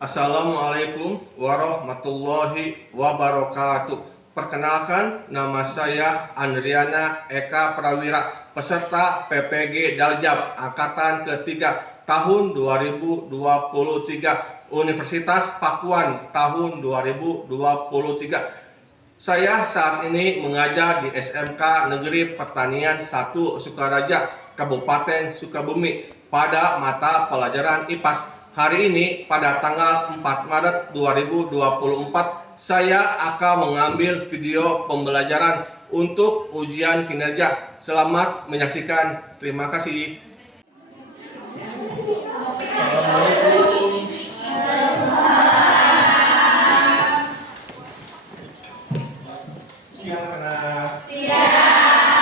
Assalamualaikum warahmatullahi wabarakatuh. Perkenalkan, nama saya Andriana Eka Prawira, peserta PPG Daljab Angkatan ketiga tahun 2023 Universitas Pakuan tahun 2023. Saya saat ini mengajar di SMK Negeri Pertanian 1 Sukaraja, Kabupaten Sukabumi pada mata pelajaran IPAS. Hari ini pada tanggal 4 Maret 2024 saya akan mengambil video pembelajaran untuk ujian kinerja. Selamat menyaksikan. Terima kasih. Siang anak. Siang.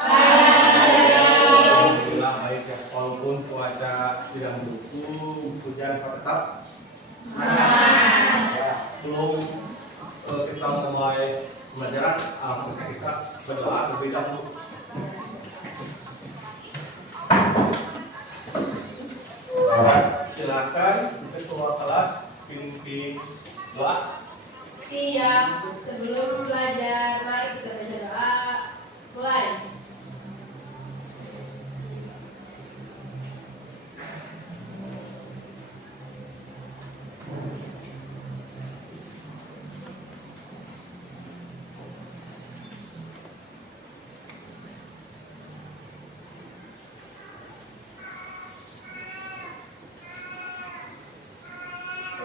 Bagaimana alhamdulillah baik ya. Walaupun cuaca tidak mendukung, hujan tetap semangat. Ya, sebelum kita mulai pembelajaran, kita berdoa terlebih dahulu. Silakan ketua kelas pimpin doa. Siap, sebelum belajar, mari kita baca doa. Mulai.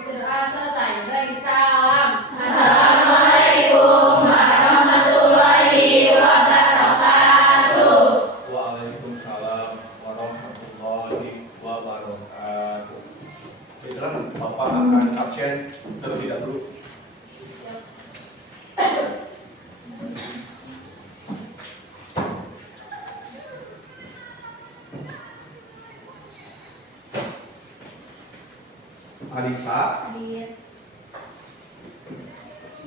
Doa selesai. Baik, salam. Assalamualaikum warahmatullahi wabarakatuh. Waalaikumsalam warahmatullahi wabarakatuh. Sekarang Bapak akan absen terlebih dahulu. Arista, Hadir.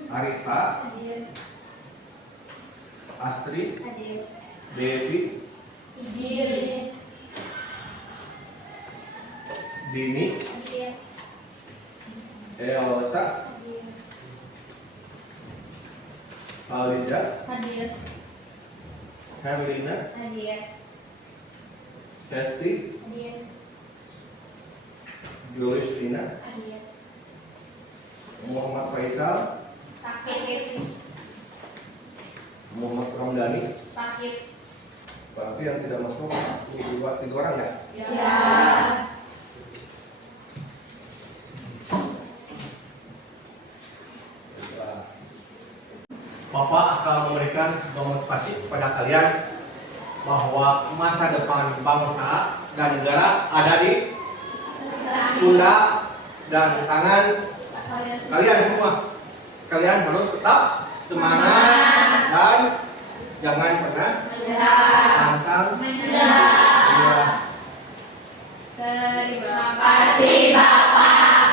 Arista, Hadir. Astrid, Hadir. Devi, Hadir. Dini, Hadir. Elsa, Hadir. Alida, Hadir. Herlina, Hadir. Hesti, Hadir. Julistina, Hadir. Muhammad Faisal, Sakit. Muhammad Ramdhani. Sakit. Berarti yang tidak masuk tiga orang ya? Ya. Bapak akan memberikan sebuah motivasi kepada kalian bahwa masa depan bangsa dan negara ada di pundak dan tangan kalian semua. Kalian harus tetap semangat dan jangan pernah pantang menyerah. Terima kasih Bapak.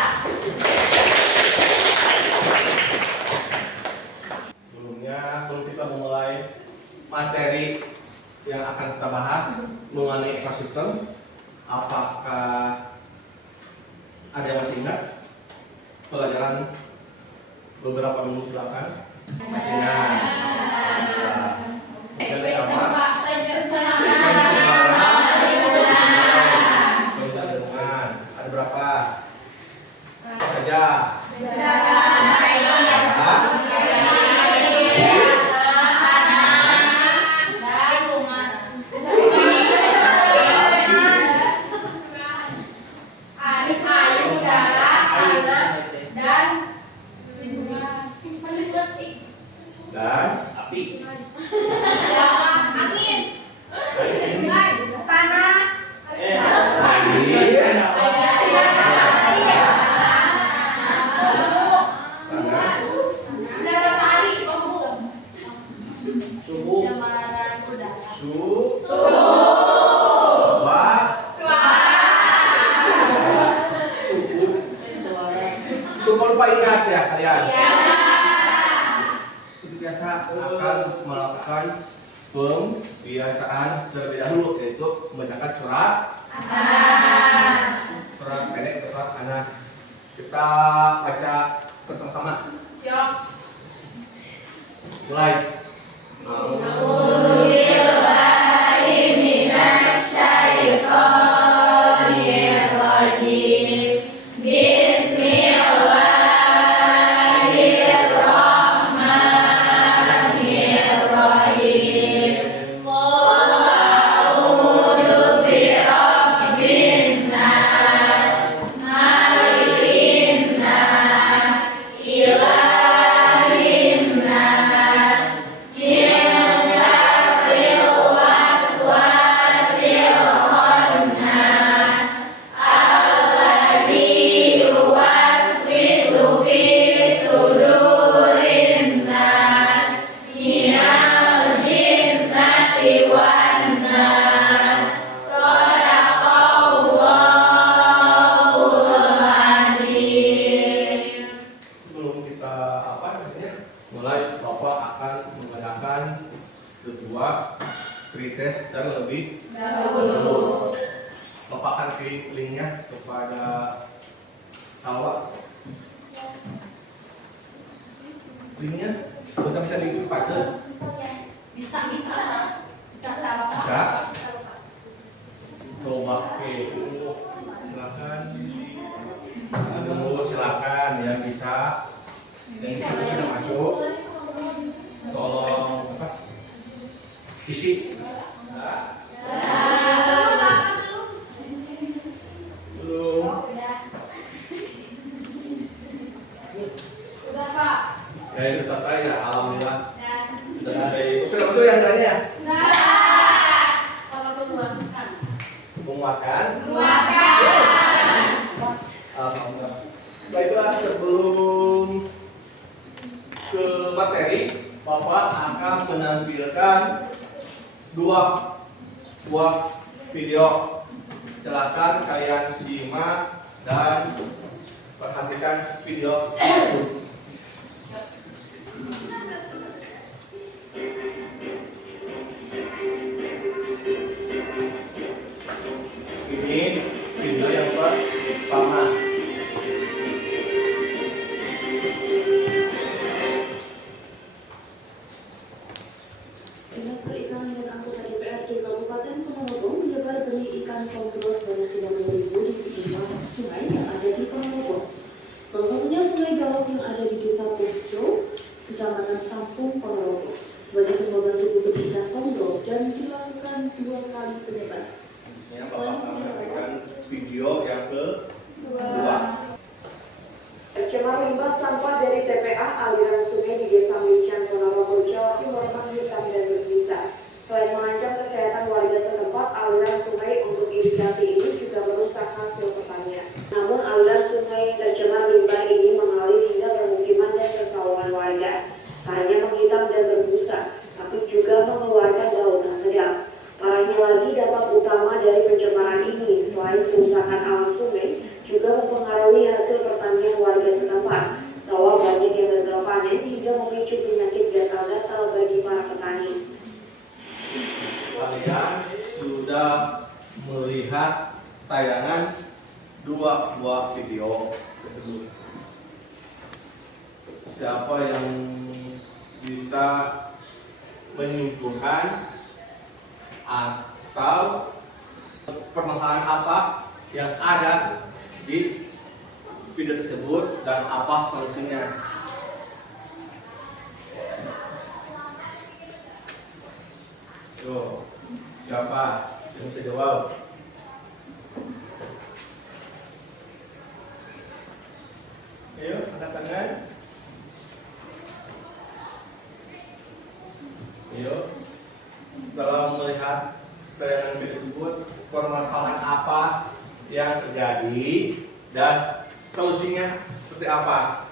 Sebelum kita memulai materi yang akan kita bahas mengenai ekosistem, apakah ada yang masih ingat pelajaran beberapa minggu belakang? Masih ingat? Yang pertama, ada berapa? Apa saja? Dan api. Angin. Tanah. Lupa ingat ya kalian. Biasa akan melakukan pembiasaan akan terlebih dahulu, yaitu membacakan surat Anas. surat pendek, surat Anas. Kita baca bersama-sama. Siap. Mulai. Sebelum kita mulai, Bapak akan mengadakan sebuah pretest terlebih dahulu. Bapak akan kirim linknya kepada Salwa. Linknya kita bisa di fase. Bisa. Bisa. Coba silakan ya, bisa. Yang sudah masuk, tolong isi. Belum. Udah, Pak. Ya itu selesai ya, alhamdulillah. Sudah selesai. Sudah betul yang tanya ya? Kalau memuaskan. Memuaskan? Memuaskan. Alhamdulillah. Baiklah, sebelum ke materi, Bapak akan menampilkan dua buah video. Silakan kalian simak dan perhatikan video tersebut. Ini video yang pertama. Dinas Perikanan dan Anggota DPRD Kabupaten Ponorogo menyebar benih ikan tongkros sebanyak 30.000 di sejumlah sungai yang ada di Ponorogo. Salah satunya Sungai Galok yang ada di Desa Pokjo, Kecamatan Sampung, Ponorogo. Sebanyak 15.000 benih ikan tongkro dan dilakukan 2 kali penyebaran. Ya, Bapak akan menyampaikan video yang kedua. Pencemar limbah sampah dari TPA aliran sungai di Desa Mician, Ponorogo, Jawa Timur menghitam dan berbisa. Selain mengancam kesehatan warga setempat, aliran sungai untuk irigasi ini juga merusak hasil pertanian. Namun aliran sungai tercemar limbah ini mengalir hingga permukiman dan persawahan warga. Tak hanya menghitam dan berbusa, tapi juga mengeluarkan bau tak sedap. Parahnya lagi, dampak utama dari pencemaran ini selain kerusakan alam sungai juga mempengaruhi hasil pertanian warga setempat. Sawah banyak yang gagal panen hingga memicu penyakit gatal-gatal bagi para petani. Kalian sudah melihat tayangan dua buah video tersebut. Siapa yang bisa menyimpulkan atau permasalahan apa yang ada di video tersebut dan apa solusinya? Tuh, siapa yang bisa jawab? Ayo, angkat tangan. Ayo. Setelah melihat tayangan video tersebut, permasalahan apa yang terjadi dan solusinya seperti apa?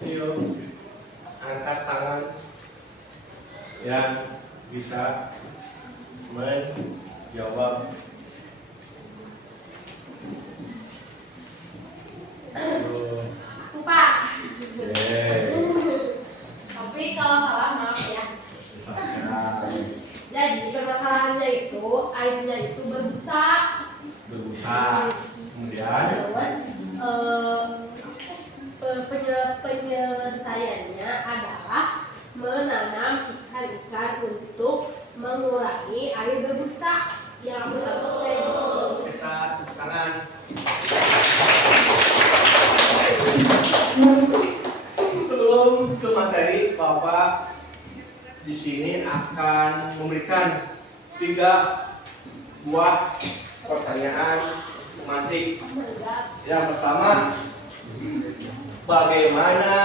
Ayo, angkat tangan yang bisa menjawab. Aku, Pak. Yeay. Tapi kalau salah maaf ya. Silakan. Jadi permasalahannya itu airnya itu berbusa. Kemudian Terus penyelesaiannya adalah menanam ikan-ikan untuk mengurangi air berbusa yang betul. kita tepuk tangan. Sebelum ke materi, Bapak di sini akan memberikan 3 buah pertanyaan semantik. Yang pertama, bagaimana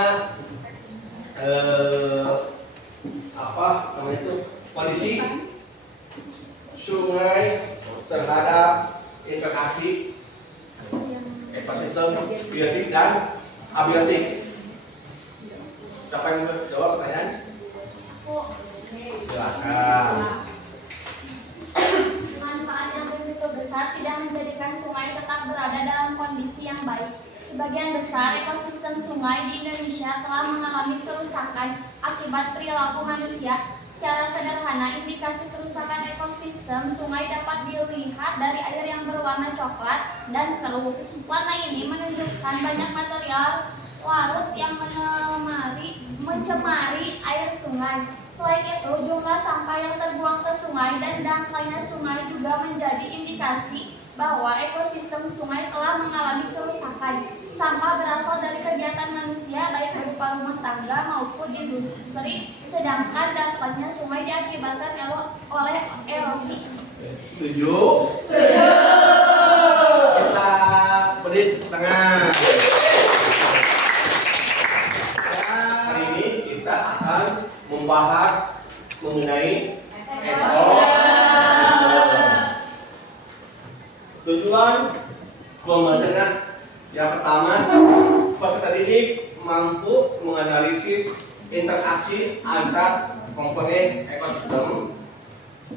kondisi sungai terhadap interaksi ekosistem biotik dan abiotik? Siapa yang mau jawab pertanyaan? Silakan. Manfaat yang begitu besar tidak menjadikan sungai tetap berada dalam kondisi yang baik. Sebagian besar ekosistem sungai di Indonesia telah mengalami kerusakan akibat perilaku manusia. Secara sederhana, indikasi kerusakan ekosistem sungai dapat dilihat dari air yang berwarna coklat dan keruh. Warna ini menunjukkan banyak material larut yang mencemari air sungai. Selain itu, jumlah sampah yang terbuang ke sungai dan dangkalnya sungai juga menjadi indikasi bahwa ekosistem sungai telah mengalami kerusakan. Sampah berasal dari kegiatan manusia baik berupa rumah tangga maupun industri, sedangkan dangkalnya sungai diakibatkan oleh erosi. Setuju? Setuju. Kita beri tangan. Hari ini kita akan membahas mengenai tujuan pembelajaran. Yang pertama, peserta didik mampu menganalisis interaksi antar komponen ekosistem.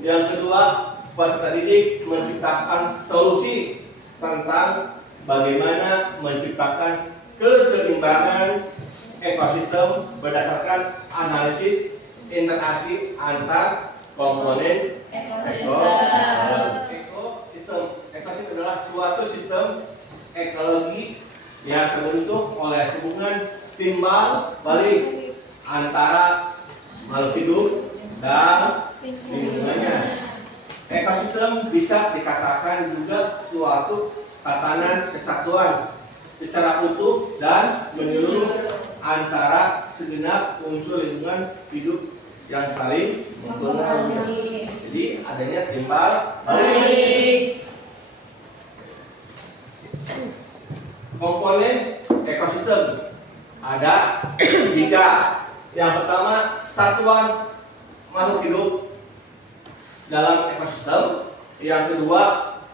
Yang kedua, peserta didik menciptakan solusi tentang bagaimana menciptakan keseimbangan ekosistem berdasarkan analisis interaksi antar komponen ekosistem. Ekosistem adalah suatu sistem ekologi yang terbentuk oleh hubungan timbal balik antara makhluk hidup dan lingkungannya. Ekosistem bisa dikatakan juga suatu tatanan kesatuan secara utuh dan menyeluruh antara segenap unsur lingkungan hidup yang saling mempengaruhi. Jadi adanya timbal balik. Komponen ekosistem ada 3. Yang pertama, satuan makhluk hidup dalam ekosistem. Yang kedua,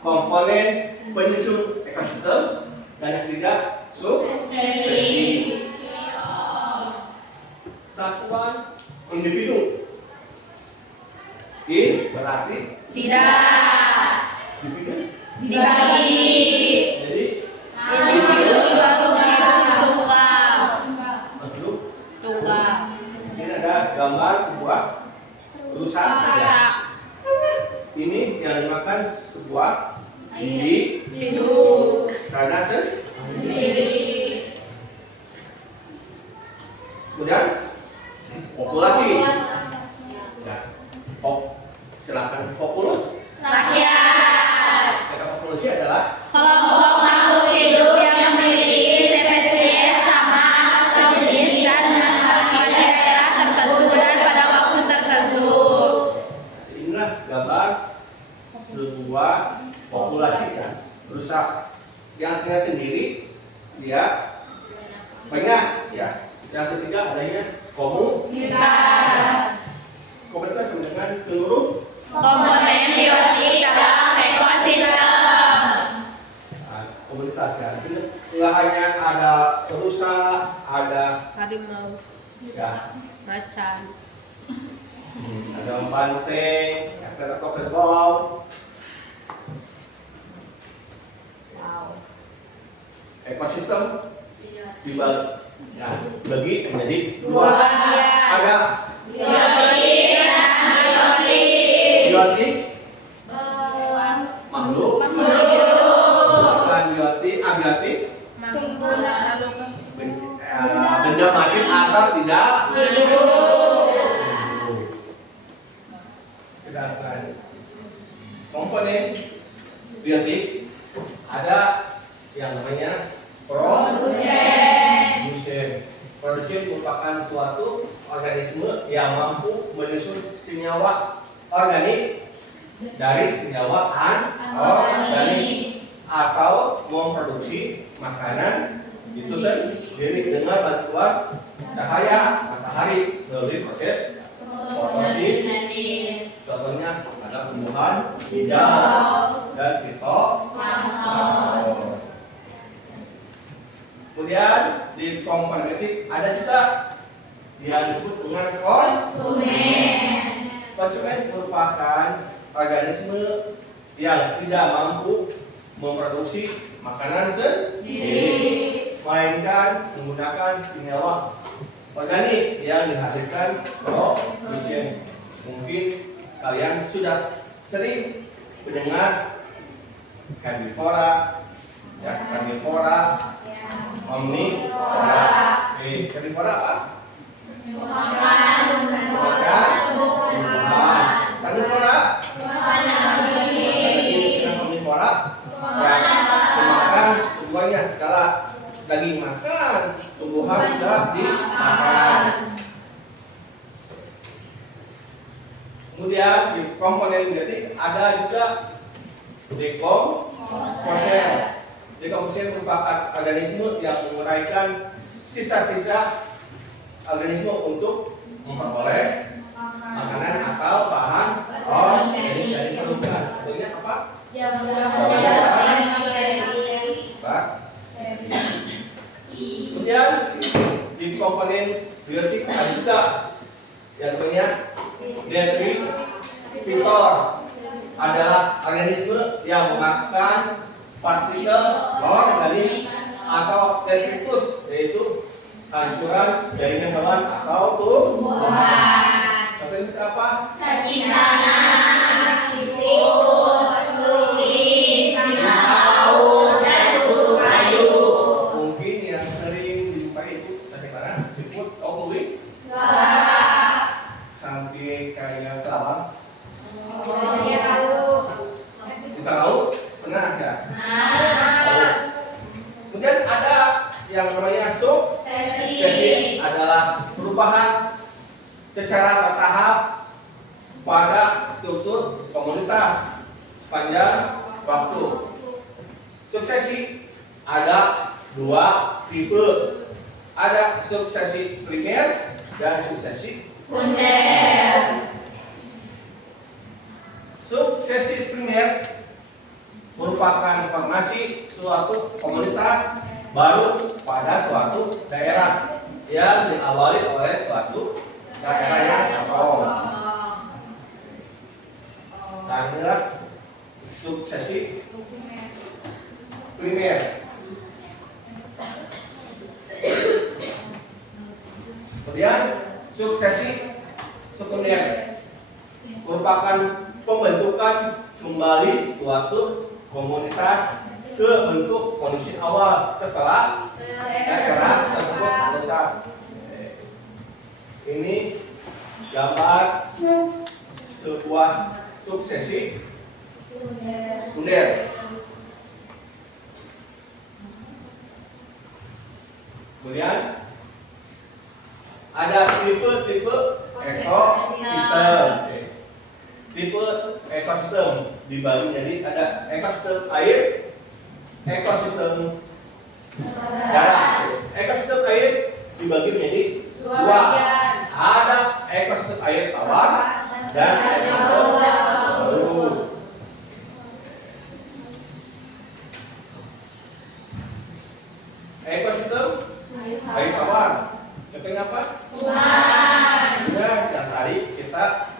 komponen penyusun ekosistem. Dan yang ketiga, subspesies. Satuan individu. Berarti Tidak. individu Dibagi. jadi Individu makhluk tunggal. Di sini ada gambar sebuah rusa saja. Ini yang dimakan sebuah individu karena sendiri. Kemudian populasi. Ya. Silakan populus. Rakyat. Kata populasi adalah Kelompok makhluk hidup yang memiliki spesies sama atau jenis dan pada daerah tertentu dan pada waktu tertentu. inilah gambar sebuah populasi kan rusak yang sendiri dia banyak ya. Yang ketiga adanya komunitas sama dengan seluruh Komponen biotik dalam ekosistem. komunitas ya. Di sini nggak hanya ada rusa, ada Harimau, ya, macan. ada banteng, ada kerbau. Ekosistem dibagi menjadi 2. Dua bagian. Ada Biotik dan abiotik. berarti makhluk. Bukan berarti abiati benda mati atau tidak. Sedangkan komponen biotik ada yang namanya produsen. Produsen merupakan suatu organisme yang mampu menyusun senyawa organik dari senyawa anorganik atau memproduksi makanan itu sendiri dengan bantuan cahaya matahari melalui proses fotosintesis. Contohnya ada tumbuhan hijau dan fitoplankton. Kemudian di komponen biotik ada juga yang disebut dengan konsumen. Konsumen merupakan organisme yang tidak mampu memproduksi makanan sendiri, melainkan menggunakan senyawa organik yang dihasilkan produsen. Mungkin kalian sudah sering mendengar karnivora, omnivora. Karnivora apa? Makan tumbuhan. Karnivora? Omnivora? Makan semuanya segala daging makan, tumbuhan sudah dimakan. Kemudian di komponen biotik ada juga dekomposer. Dekomposer merupakan organisme yang menguraikan sisa-sisa organisme untuk memperoleh makanan atau bahan organik dari perlukan. Contohnya apa? Kemudian di komponen biotik ada juga yang namanya detritivore, adalah organisme yang memakan partikel organik atau detritus, yaitu hancuran jaringan hewan atau tumbuhan. Contohnya apa? Mungkin yang sering dijumpai itu cacing siput, kau beli? Sampai kayak kelawar. Kita tahu pernah ada. Kemudian ada yang namanya suksesi, adalah perubahan secara bertahap pada struktur komunitas sepanjang waktu. Suksesi ada dua tipe, ada suksesi primer dan suksesi sekunder. Suksesi primer merupakan formasi suatu komunitas baru pada suatu daerah yang diawali oleh suatu daerah yang kosong. Nah, inilah suksesi primer. Kemudian suksesi sekunder merupakan pembentukan kembali suatu komunitas ke bentuk kondisi awal setelah daerah tersebut rusak. Ini gambar sebuah suksesi sekunder. Kemudian ada tipe-tipe ekosistem. Tipe ekosistem dibagi menjadi ada ekosistem air, ekosistem darat. Ekosistem air dibagi menjadi dua. Ada ekosistem air tawar dan ekosistem laut. Ekosistem air tawar. Contohnya apa? Sungai. Yang tadi kita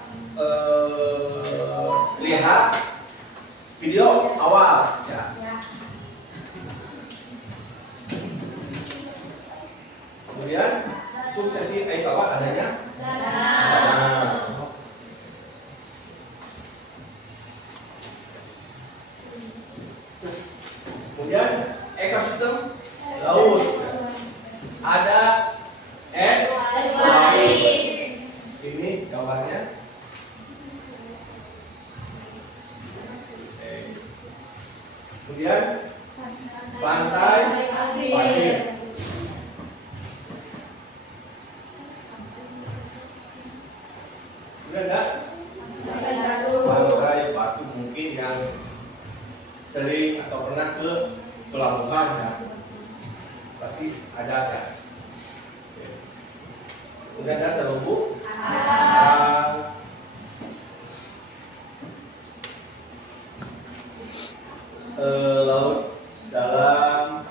lihat video awal ya. Kemudian suksesi air tawar adanya. Kemudian ekosistem laut. Ada estuari. Ini gambarnya. Oke. Kemudian pantai pasir. Kemudian ada pantai batu, mungkin yang sering atau pernah ke pelabuhan ya, pasti ada ya. Oke. Kemudian ada terumbu karang. Laut dalam.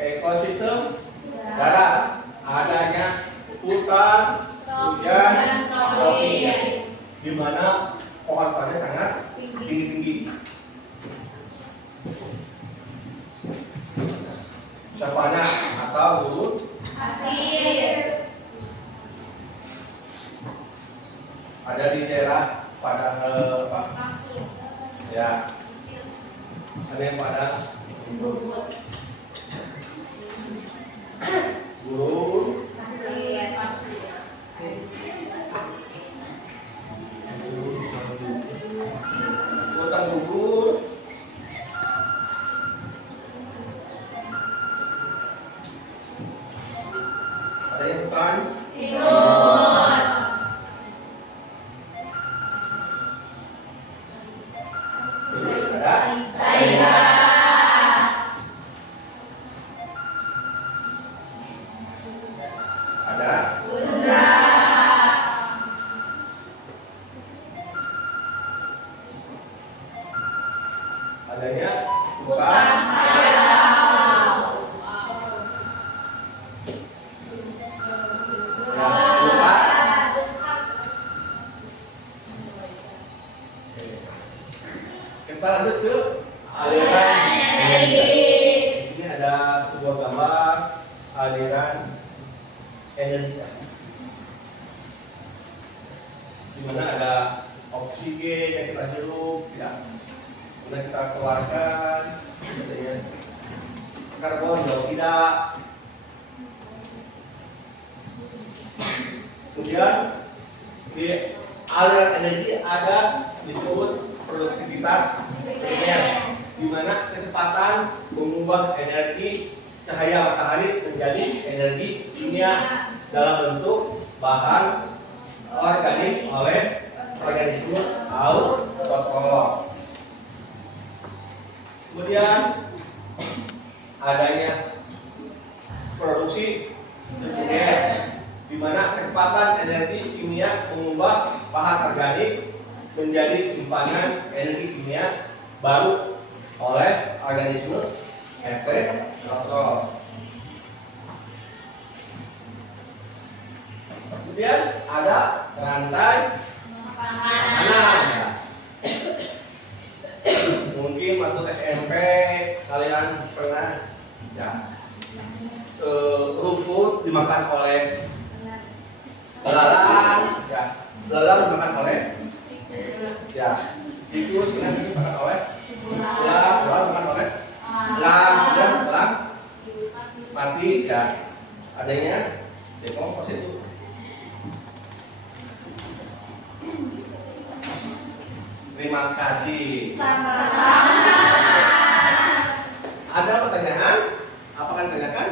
Ekosistem darat, adanya hutan, hujan tropis, di mana pohon-pohonnya sangat tinggi-tinggi. Savana atau gurun pasir. ada di daerah pada apa? Ya, ada yang pada gurun, hutan gugur, ada yang hutan terus ada Taiga. ada Tundra. adanya Hutan hutan hijau. ya, hutan. Kita lanjut ke aliran energi. Di sini ada sebuah gambar aliran energi, di mana ada oksigen yang kita hirup, ya, kemudian kita keluarkan, katanya karbon dioksida. Kemudian di aliran energi ada disebut produktivitas primer, di mana kecepatan mengubah energi cahaya matahari menjadi energi kimia dalam bentuk bahan organik oleh organisme autotrof. Kemudian adanya produksi sekunder, di mana kecepatan energi kimia mengubah bahan organik menjadi simpanan energi kimia baru oleh organisme heterotrof. Kemudian ada rantai makanan. Ya. Mungkin waktu SMP kalian pernah ya, rumput dimakan oleh belalang, ya, belalang dimakan oleh ya, tikus nanti dimakan oleh ular, ular dimakan oleh elang, dan elang mati ya, adanya dekompos itu. Terima kasih. Ada pertanyaan? Apa kan tanyakan?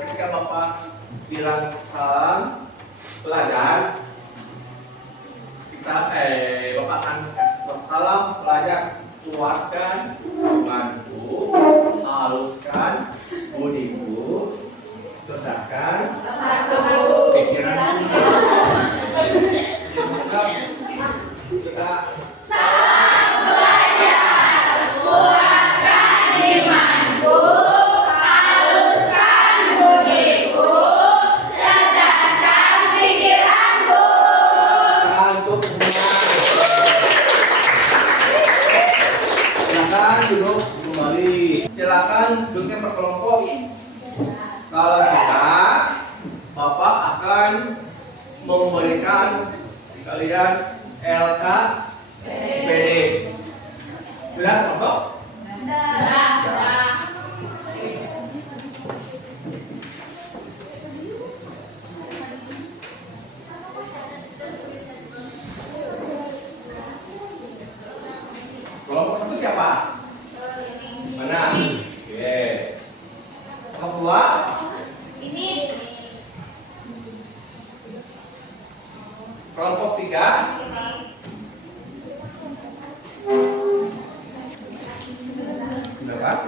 Ketika Bapak bilang salam pelajar, Bapak akan kasih salam pelajar, kuatkan imanku, haluskan budiku, cerdaskan pikiranku. Kita Salam pelajar, kuatkan imanku, haluskan budiku, cerdaskan pikiranku. untuk semua. sampaikan kalian LKPD. Sudah, kelompok? Kelompok satu siapa? Mana? Oke. Kelompok dua? Ini Kelompok tiga? Sudah kan?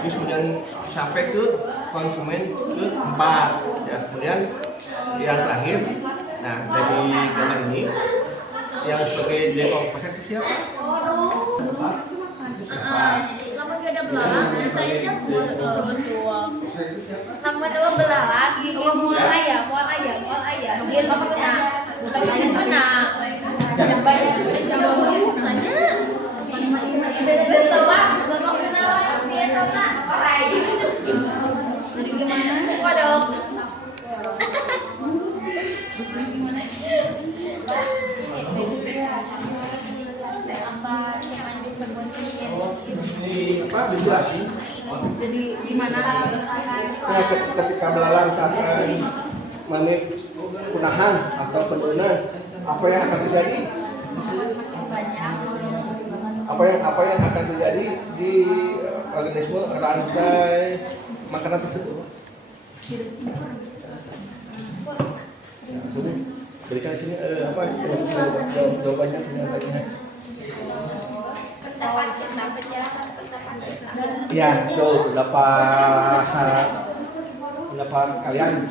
Terus kemudian sampai ke konsumen keempat ya. Kemudian yang terakhir, nah dari gambar ini yang sebagai dewan pasar itu siapa? lama gak ada belalang, saya betul. Pasar itu siapa? Sama itu belalang, gigi muar ayam. Dia maksudnya, tapi itu nak. Waduh. Di apa? Dijelasin. Jadi di mana? Nah, ketika belalang akan manit punahan atau penurunan, apa yang akan terjadi? Apa yang akan terjadi di organisme rantai makanan tersebut? Sudah berikan sini apa jawabannya pernyataannya. Ya, betul. Pendapat kalian.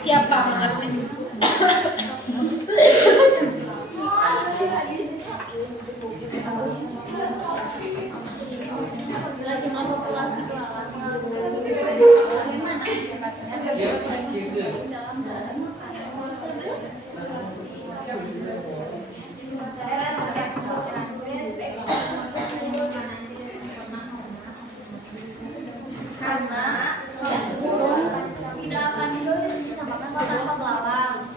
Siapa mengerti? Dengan populasi belalang Karena burung tidak akan disamakan tanpa belalang.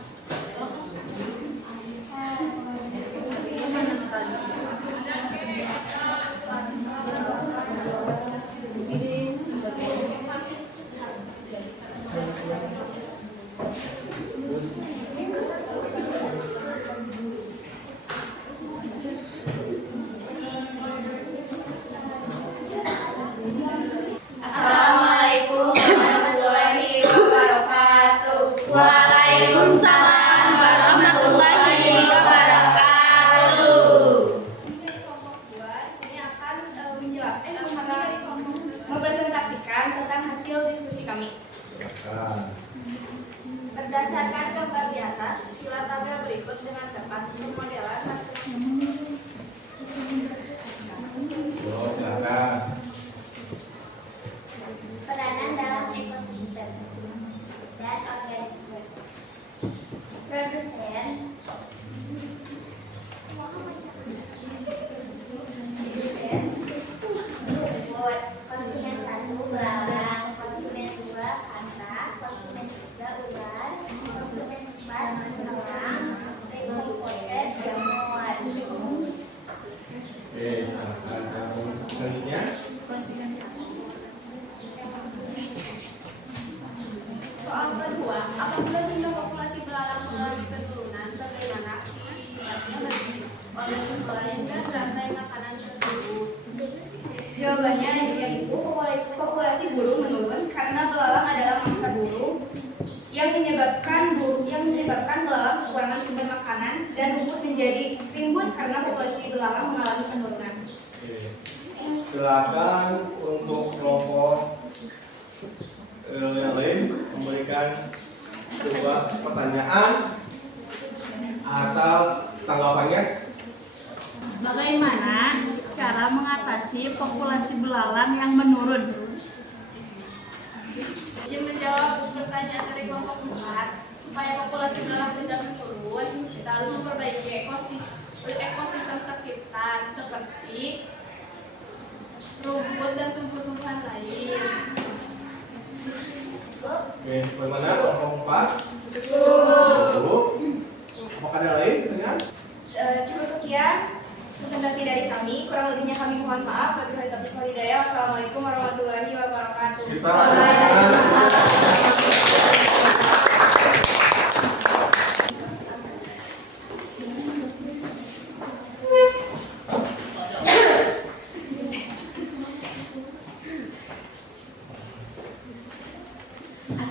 Assalamualaikum warahmatullahi wabarakatuh. Waalaikumsalam warahmatullahi wabarakatuh. Ini akan mempresentasikan tentang hasil diskusi kami. Berdasarkan gambar di atas, sila tabel berikut dengan dapat pemodelan Silakan. peranan dalam ekosistem dan organisme. Produsen buat konsumen 1 belalang, konsumen 2 kanta, konsumen 3 ular, konsumen 4 belalang, reprodusen jamur. Oke, selanjutnya. Soal kedua, apabila jumlah populasi belalang mengalami penurunan, bagaimana akibatnya oleh pembelayan dan rantai makanan tersebut? Jawabannya yaitu populasi burung menurun karena belalang adalah mangsa burung yang menyebabkan menyebabkan belalang kekurangan sumber makanan dan rumput menjadi rimbun karena populasi belalang mengalami penurunan. Silakan untuk kelompok yang lain memberikan sebuah pertanyaan atau tanggapannya. Bagaimana cara mengatasi populasi belalang yang menurun? Izin menjawab pertanyaan dari kelompok 4. Supaya populasi belalang tidak menurun, kita harus memperbaiki ekosistem sekitar seperti rumput dan tumbuh-tumbuhan lain. Oke, bagaimana kelompok 4? Apakah ada lain pertanyaan? Cukup sekian presentasi dari kami. Kurang lebihnya kami mohon maaf. Wabillahi taufiq wal hidayah. Wassalamualaikum warahmatullahi wabarakatuh. Kita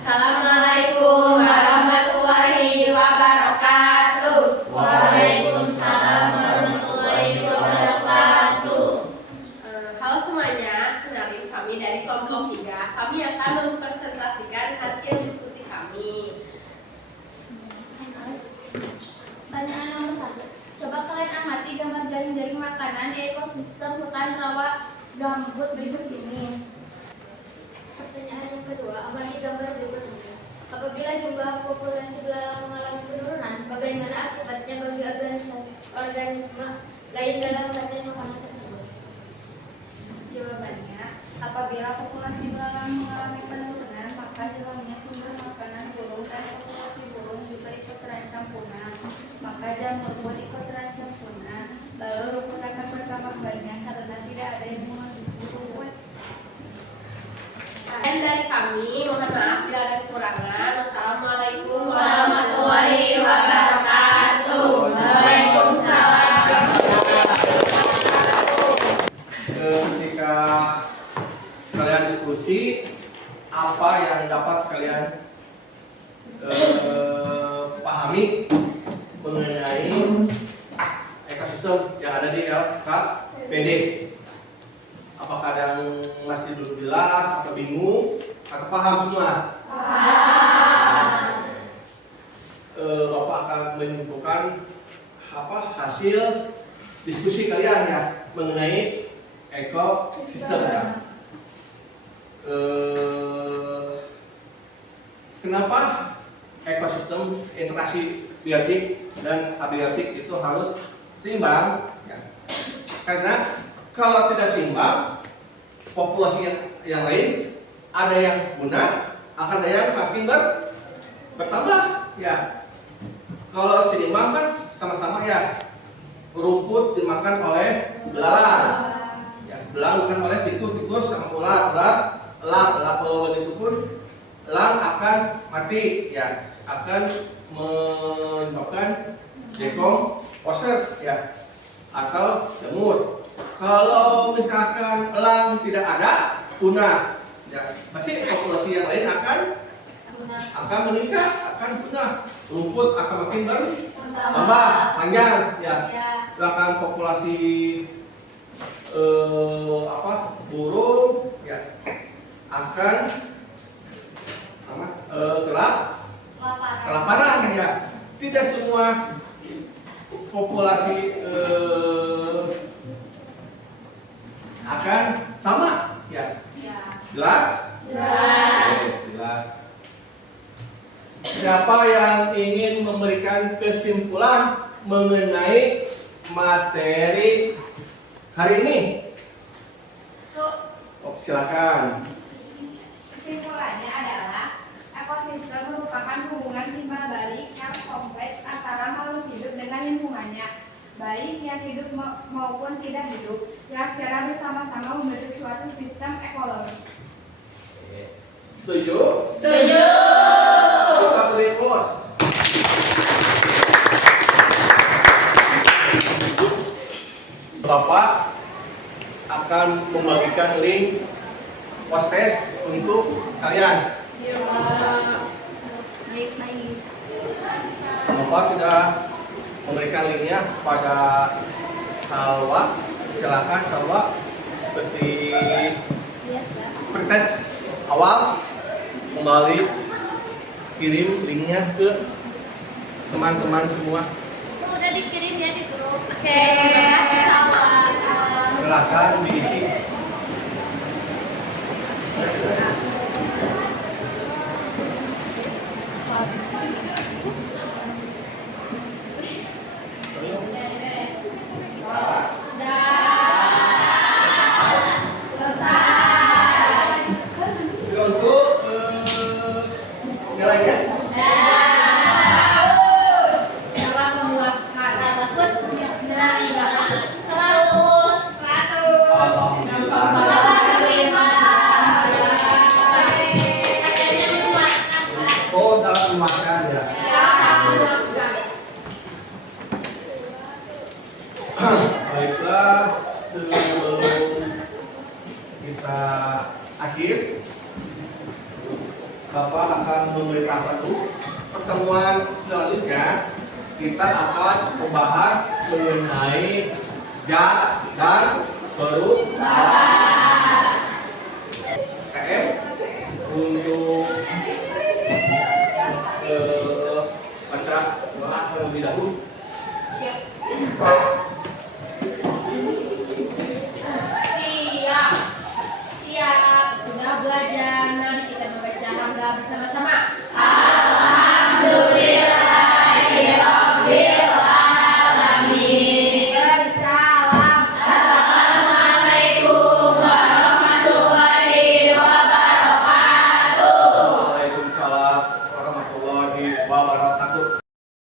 Assalamualaikum warahmatullahi wabarakatuh. Waalaikumsalam warahmatullahi wabarakatuh. Halo semuanya, kenalin kami dari kelompok 3. Kami akan mempresentasikan hasil diskusi kami. Pertanyaan nomor 1. Coba kalian amati gambar jaring-jaring makanan di ekosistem hutan rawa gambut berikut ini. Pertanyaan yang kedua, amati gambar berikut ini. Apabila jumlah populasi belalang mengalami penurunan, bagaimana akibatnya bagi organisme lain dalam rantai makanan tersebut? Jawabannya, apabila populasi belalang mengalami penurunan, maka hilangnya sumber makanan burung dan populasi burung juga ikut terancam punah. Maka jamur pun ikut terancam punah. Lalu rumput akan bertambah banyak karena tidak ada yang mengonsumsi rumput. Dan dari kami, mohon maaf bila ada kekurangan. Wassalamualaikum warahmatullahi wabarakatuh. Waalaikumsalam. ketika kalian diskusi, apa yang dapat kalian pahami mengenai ekosistem yang ada di LKPD? Apakah ada yang masih belum jelas atau bingung atau paham semua? Bapak akan menyimpulkan hasil diskusi kalian ya mengenai ekosistem ya. Kenapa ekosistem interaksi biotik dan abiotik itu harus seimbang? Ya. Karena kalau tidak seimbang, populasi yang lain ada yang punah, akan ada yang makin bertambah. Ya, kalau seimbang kan sama-sama ya. Rumput dimakan oleh belalang, ya, belalang dimakan oleh tikus sama ular, elang begitu pun elang akan mati, ya, akan menyebabkan dekomposer, ya, atau jamur. Kalau misalkan elang tidak ada, punah, ya, pasti populasi yang lain akan meningkat, akan punah. Rumput akan makin bertambah panjang, ya. Sedangkan populasi burung, ya, akan kelaparan, ya. Tidak semua populasi akan sama, ya. Jelas? Jelas. Siapa yang ingin memberikan kesimpulan mengenai materi hari ini? Oh, silakan. Kesimpulannya adalah ekosistem merupakan hubungan timbal balik yang kompleks antara makhluk hidup dengan lingkungannya, baik yang hidup maupun tidak hidup, yang secara bersama-sama membentuk suatu sistem ekologi. Setuju? Setuju. Kita beri pos. Bapak akan membagikan link post-test untuk kalian. Ya, Bapak sudah memberikan linknya kepada Salwa. Silakan Salwa, seperti pretest awal kembali kirim linknya ke teman-teman semua. Itu udah dikirim ya di grup. Oke, sama. Silakan diisi. Untuk nilainya Dalam memuaskan. Bagus. Nilai berapa? 100. oh dalam memakan ya. Baiklah, sebelum kita akhir, Bapak akan memberitahukan dulu pertemuan selanjutnya kita akan membahas mengenai zat dan perubahan.